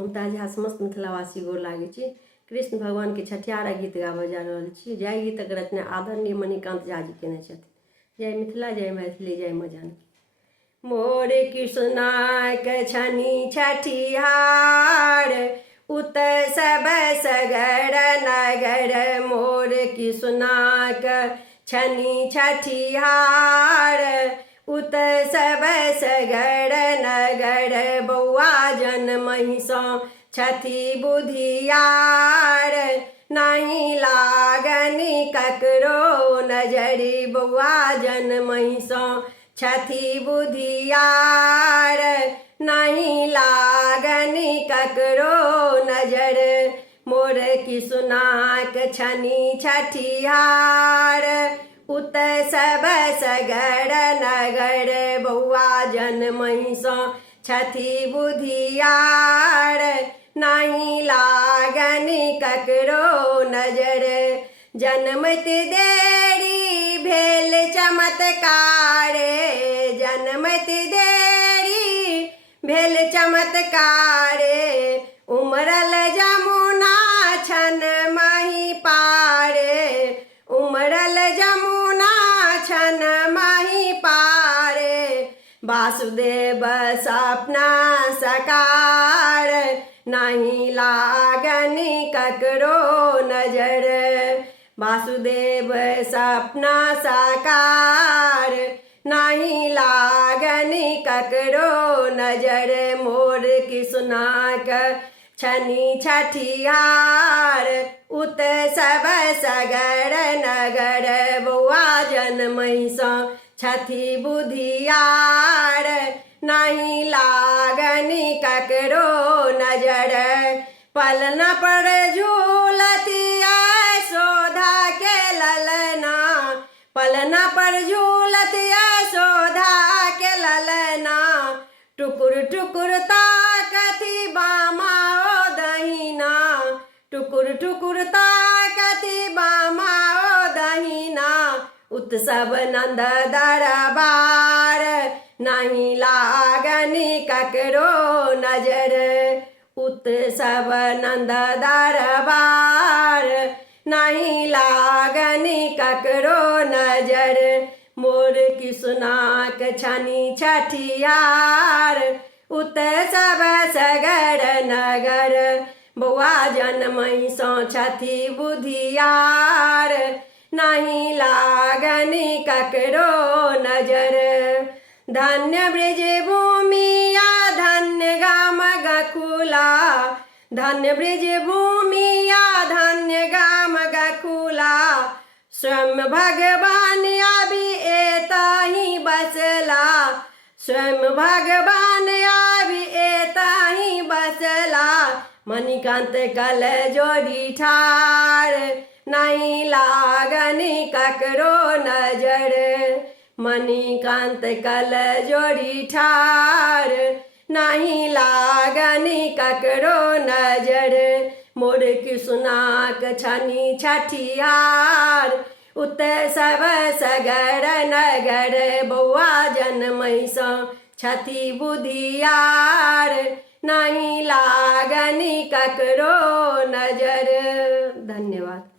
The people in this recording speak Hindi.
मुमताज झा समस्त मिथिलावासी गोर लागै छी। कृष्ण भगवान के छठियारा गीत गाबऽ जा रहल छी। जय गीतक रचना आदरणीय मणिकांत झा जी केने छथिन। जय मिथिला, जय मैथिली, जय माँ जानकी। मोर कृष्णाक छनि छठिहार, उत सब सगर नगर। मोर कृष्णाक छनि छठिहार, उत सब सगर नगर। बौआ जनमहि सँ छथि बुधियार, नहीं लागनि ककरो नजरि। बौआ जनमहि सँ छथि बुधियार, नहीं लागनि ककरो नजर। मोर कृष्णाक छनि छठिहार, उत सब सगर नगर। बौआ जनमहि सँ छथि बुधियार, नहीं लागनि ककरो नजर। जनमत देरी भेल चमत्कार, जनमत देरी भेल चमत्कार। उमरल जमुना छन मही पार, उमरल जमुना छन मही पार। वासुदेव सपना साकार, नहीं लागनि ककरो नजर। वासुदेव सपना साकार, नहीं लागनि ककरो नजर। मोर कृष्णाक छनि छठिहार, उत सब सगर नगर। बौआ जनमहि सँ छथि बुधियार, नहीं लागनि ककरो नजर। पलना पर झूलति यशोदा के ललना, पलना पर झूलति यशोदा के ललना। टुकुर टुकुर ताकति बामा ओ दहिना, टुकुर टुकुर ताकति बामा ओ दहिना। उत्सव नंद दरबार, नहीं लागनि ककरो नजर। उत्सव नंद दरबार, नहीं लागनि ककरो नजर। मोर कृष्णाक छनि छठिहार, उत सब सगर नगर। बौआ जनमहि सँ छथि बुधियार, नहीं लागनि ककरो नजर। धन्य ब्रज भूमिया धन्य गाम गकुला, धन्य ब्रज भूमिया धन्य गाम गकुला। स्वयं भगवान आबि एतहि बसला, स्वयं भगवान आबि एतहि बसला। मणिकांत कल जोड़ी ठार, नहीं लागनि ककरो नजर। मणिकांत कल जोड़ी ठार, नहीं लागनि ककरो नजर। मोर कृष्णाक छनि छठिहार, उत सब सगर नगर। बौआ जनमहि सँ छथि बुधियार, नहीं लागनि ककरो नजर। धन्यवाद।